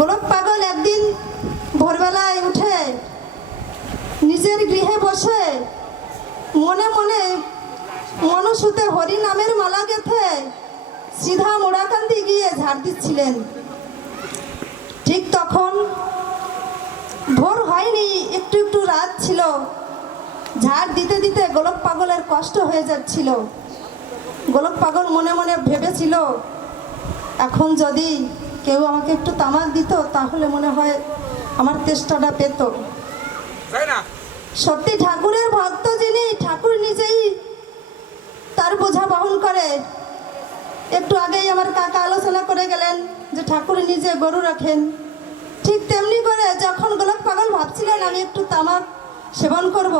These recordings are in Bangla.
গোলক পাগল একদিন ভোরবেলায় উঠে নিজের গৃহে বসে মনে মনে মনসুতে হরি নামের মালা গেথে সিধা মোড়াকান্দি গিয়ে ঝাড় দিচ্ছিলেন। ঠিক তখন ভোর হয়নি, একটু একটু রাত ছিল। ঝাড় দিতে দিতে গোলক পাগলের কষ্ট হয়ে যাচ্ছিল। গোলক পাগল মনে মনে ভেবেছিল, এখন যদি কেউ আমাকে একটু তামাক দিত তাহলে মনে হয় আমার তেষ্টাটা পেত। না? সত্যি ঠাকুরের ভক্ত যিনি ঠাকুর নিজেই তার বোঝা বহন করে। একটু আগেই আমার কাকা আলোচনা করে গেলেন যে ঠাকুর নিজে গরু রাখেন। ঠিক তেমনি করে যখন গোলাপ পাগল ভাবছিলেন আমি একটু তামাক সেবন করব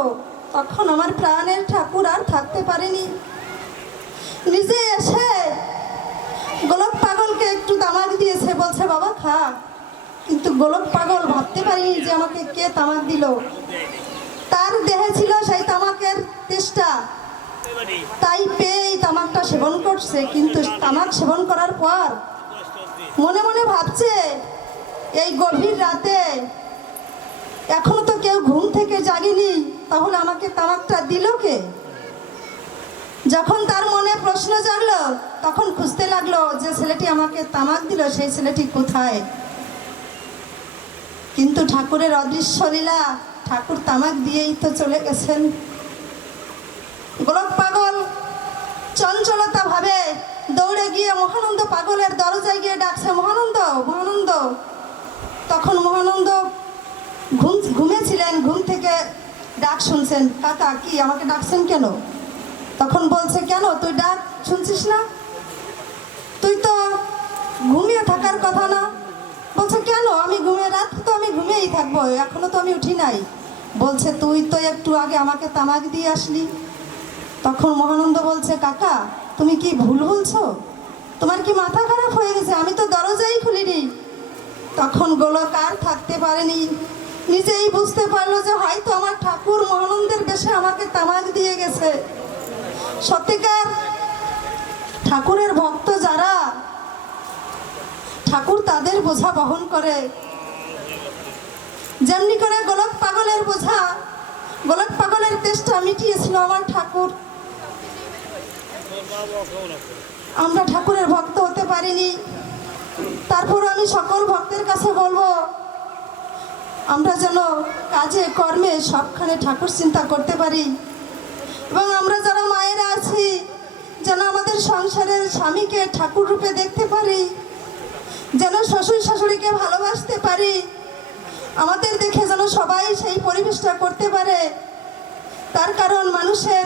তখন আমার প্রাণের ঠাকুর আর থাকতে পারেনি। নিজে এসে গোলক পাগলকে একটু তামাক খা। কিন্তু গোলক পাগল, ভাবতে পারিনি যে আমাকে কে তামাক দিল। তার দেহে ছিল সেই তামাকের তেষ্টা। তাই পেয়ে এই তামাকটা সেবন করছে, কিন্তু তামাক সেবন করার পর মনে মনে ভাবছে, এই গভীর রাতে এখনও তো কেউ ঘুম থেকে জাগেনি, তাহলে আমাকে তামাকটা দিল কে? যখন তার মনে প্রশ্ন জাগলো, তখন খুঁজতে লাগল যে ছেলেটি আমাকে তামাক দিল, সেই ছেলেটি কোথায়? কিন্তু ঠাকুরের অদৃশ্য লীলা, ঠাকুর তামাক দিয়েই তো চলে গেছেন। গোলক পাগল চঞ্চলতা ভাবে দৌড়ে গিয়ে মহানন্দ পাগলের দরজায় গিয়ে ডাকছে, মহানন্দ মহানন্দ। তখন মহানন্দ ঘুম ঘুমেছিলেন, ঘুম থেকে ডাক শুনছেন, কাকা, কি আমাকে ডাকছেন কেন? তখন বলছে, কেন? তুই ডাক, শুনছিস না? তুই তো ঘুমিয়ে থাকার কথা না। বলছে, কেন? আমি ঘুমিয়ে, রাত তো আমি ঘুমিয়েই থাকব, এখনও তো আমি উঠি নাই। বলছে, তুই তো একটু আগে আমাকে তামাক দিয়ে আসলি। তখন মহানন্দ বলছে, কাকা, তুমি কি ভুল বলছো? তোমার কি মাথা খারাপ হয়ে গেছে? আমি তো দরজাই খুলিনি। তখন গোলক আর থাকতে পারেনি। নিজেই বুঝতে পারল যে হয়তো আমার ঠাকুর মহানন্দের বেশে আমাকে তামাক দিয়ে গেছে। সত্যিকার ঠাকুরের ভক্ত যারা, ঠাকুর তাদের বোঝা বহন করে। যেমনি করে গোলক পাগলের বোঝা, গোলক পাগলের তেষ্টা মিটিয়েছিল আমার ঠাকুর। আমরা ঠাকুরের ভক্ত হতে পারিনি। তারপর আমি সকল ভক্তের কাছে বলব, আমরা যেন কাজে, কর্মে সবখানে ঠাকুর চিন্তা করতে পারি। এবং আমরা যারা মায়েরা আছি, যেন আমাদের সংসারের স্বামীকে ঠাকুর রূপে দেখতে পারি, যেন শ্বশুর শাশুড়িকে ভালোবাসতে পারি, আমাদের দেখে যেন সবাই সেই পরিবেশটা করতে পারে। তার কারণ মানুষের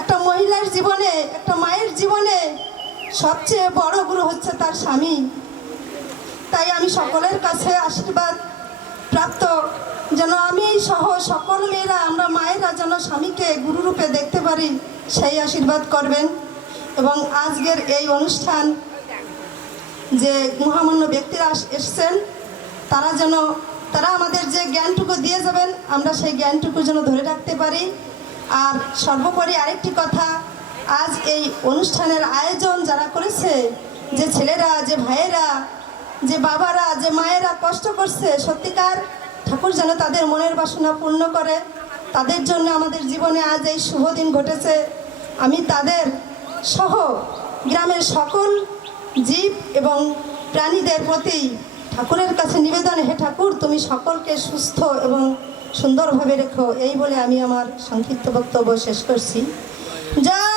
একটা মহিলার জীবনে, একটা মায়ের জীবনে সবচেয়ে বড় গুরু হচ্ছে তার স্বামী। তাই আমি সকলের কাছে আশীর্বাদ প্রাপ্ত যেন আমি সহ সকল মেয়েরা, আমরা মায়েরা যেন স্বামীকে গুরুরূপে দেখতে পারি, সেই আশীর্বাদ করবেন। এবং আজকের এই অনুষ্ঠান যে মহামান্য ব্যক্তিরা এসছেন, তারা যেন, তারা আমাদের যে জ্ঞানটুকু দিয়ে যাবেন, আমরা সেই জ্ঞানটুকু যেন ধরে রাখতে পারি। আর সর্বোপরি আরেকটি কথা, আজ এই অনুষ্ঠানের আয়োজন যারা করেছে, যে ছেলেরা, যে ভাইয়েরা, যে বাবারা, যে মায়েরা কষ্ট করছে, সত্যিকার ঠাকুর যেন তাদের মনের বাসনা পূর্ণ করে। তাদের জন্য আমাদের জীবনে আজ এই শুভ দিন ঘটেছে। আমি তাদের সহ গ্রামের সকল জীব এবং প্রাণীদের প্রতি ঠাকুরের কাছে নিবেদন, হে ঠাকুর, তুমি সকলকে সুস্থ এবং সুন্দরভাবে রেখো। এই বলে আমি আমার সংক্ষিপ্ত বক্তব্য শেষ করছি। জয়